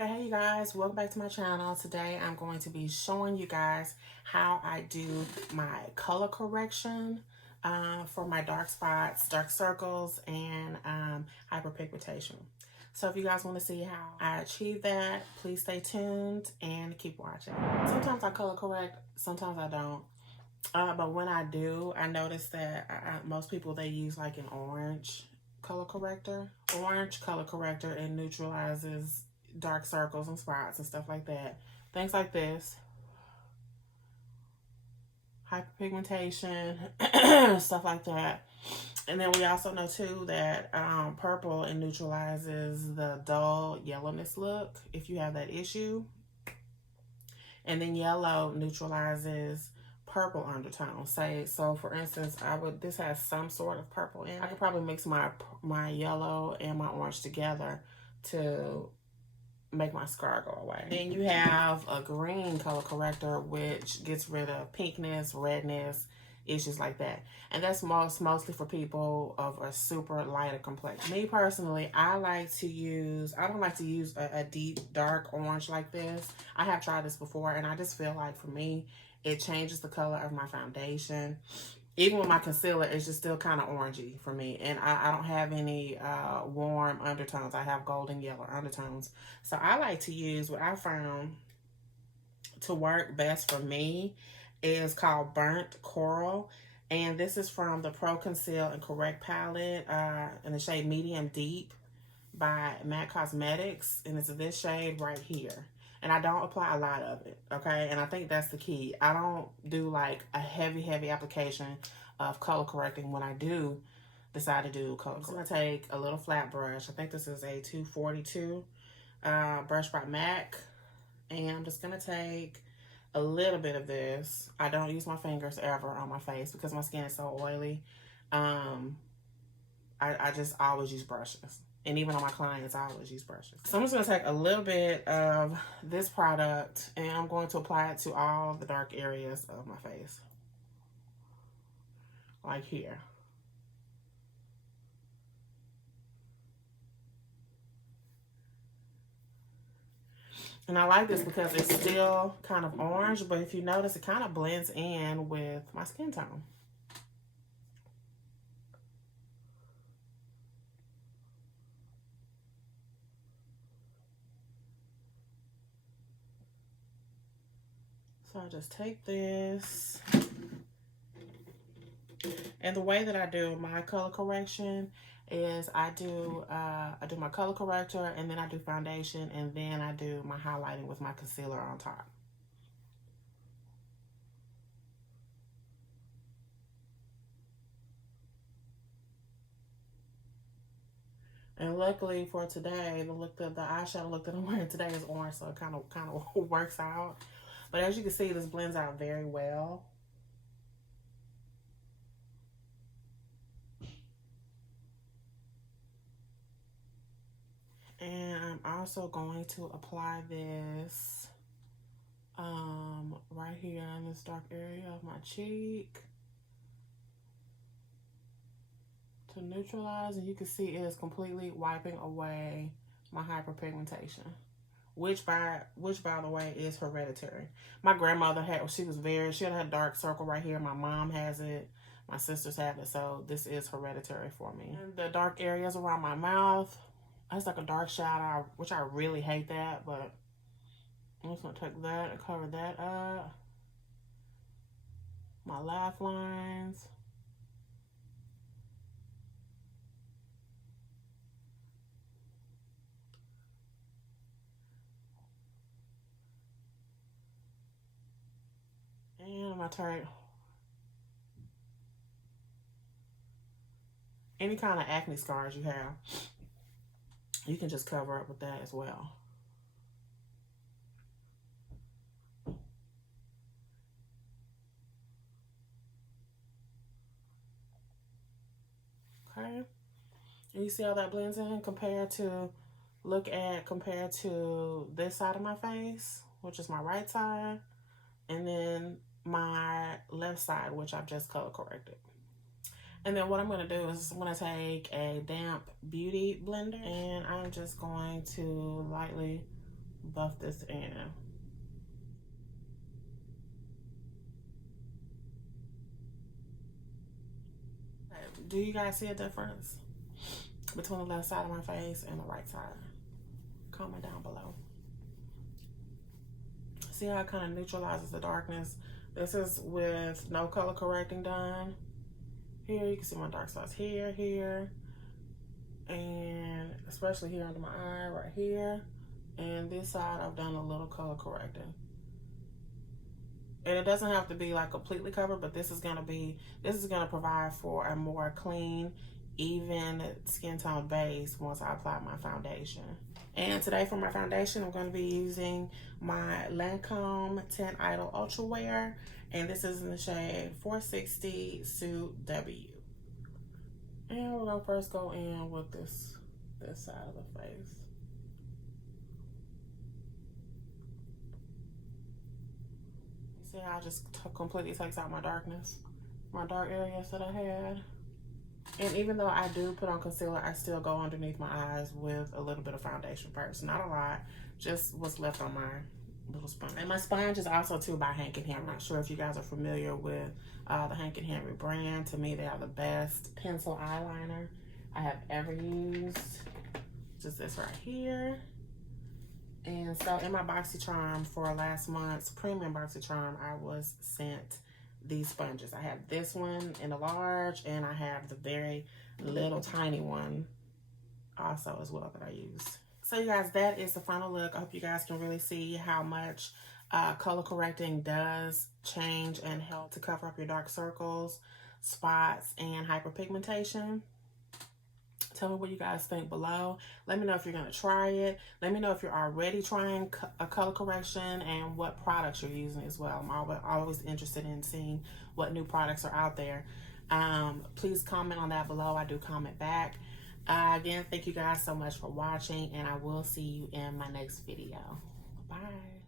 Okay, hey you guys, welcome back to my channel. Today I'm going to be showing you guys how I do my color correction for my dark spots, dark circles, and hyperpigmentation. So if you guys want to see how I achieve that, please stay tuned and keep watching. Sometimes I color correct, sometimes I don't. But when I do, I notice that most people, they use like an orange color corrector. Orange color corrector, it neutralizes dark circles and spots and stuff like that. Things like this. Hyperpigmentation, stuff like that. And then we also know too that purple, it neutralizes the dull yellowness look if you have that issue. And then yellow neutralizes purple undertones. Say, so for instance, this has some sort of purple in it. I could probably mix my yellow and my orange together to make my scar go away. Then you have a green color corrector, which gets rid of pinkness, redness, issues like that. And that's mostly for people of a super lighter complexion. Me personally, I don't like to use a deep dark orange like this. I have tried this before, and I just feel like for me, it changes the color of my foundation. Even with my concealer, it's just still kind of orangey for me. And I don't have any warm undertones. I have golden yellow undertones. So I like to use what I found to work best for me is called Burnt Coral. And this is from the Pro Conceal and Correct palette in the shade Medium Deep by MAC Cosmetics. And it's this shade right here. And I don't apply a lot of it, okay? And I think that's the key. I don't do like a heavy application of color correcting when I do decide to do color correcting. I'm just gonna take a little flat brush. I think this is a 242 brush by MAC. And I'm just gonna take a little bit of this. I don't use my fingers ever on my face because my skin is so oily. I just always use brushes. And even on my clients, I always use brushes. So I'm just going to take a little bit of this product and I'm going to apply it to all the dark areas of my face. Like here. And I like this because it's still kind of orange, but if you notice, it kind of blends in with my skin tone. So I'll just take this. And the way that I do my color correction is I do my color corrector, and then I do foundation, and then I do my highlighting with my concealer on top. And luckily for today, the eyeshadow look that I'm wearing today is orange, so it kind of works out. But as you can see, this blends out very well. And I'm also going to apply this right here in this dark area of my cheek to neutralize, and you can see it is completely wiping away my hyperpigmentation, which by the way is hereditary. My grandmother she had a dark circle right here. My mom has it, my sisters have it, so this is hereditary for me. And the dark areas around my mouth, it's like a dark shadow, which I really hate that, but I'm just gonna take that and cover that up. My laugh lines. And I'm gonna take any kind of acne scars you have. You can just cover up with that as well. Okay. And you see how that blends in compared to this side of my face, which is my right side, and then my left side, which I've just color corrected. And then what I'm going to do is I'm going to take a damp beauty blender, and I'm just going to lightly buff this in. Do you guys see a difference between the left side of my face and the right side? Comment down below. See how it kind of neutralizes the darkness? This is with no color correcting done. Here you can see my dark spots here, here, and especially here under my eye, right here. And this side I've done a little color correcting. And it doesn't have to be like completely covered, but this is gonna provide for a more clean, even skin tone base once I apply my foundation. And today for my foundation, I'm going to be using my Lancome 10 Idol Ultra Wear, and this is in the shade 460 Suit W. And we're gonna first go in with this side of the face. See how it just completely takes out my darkness, my dark areas that I had. And even though I do put on concealer, I still go underneath my eyes with a little bit of foundation first. Not a lot, just what's left on my little sponge. And my sponge is also too by Hank & Henry. I'm not sure if you guys are familiar with the Hank & Henry brand. To me, they are the best pencil eyeliner I have ever used. Just this right here. And so in my BoxyCharm for last month's premium BoxyCharm, I was sent these sponges. I have this one in a large, and I have the very little tiny one also as well that I use. So you guys, that is the final look. I hope you guys can really see how much color correcting does change and help to cover up your dark circles, spots, and hyperpigmentation. Tell me what you guys think below. Let me know if you're going to try it. Let me know if you're already trying a color correction and what products you're using as well. I'm always interested in seeing what new products are out there. Please comment on that below. I do comment back. Again, thank you guys so much for watching, and I will see you in my next video. Bye.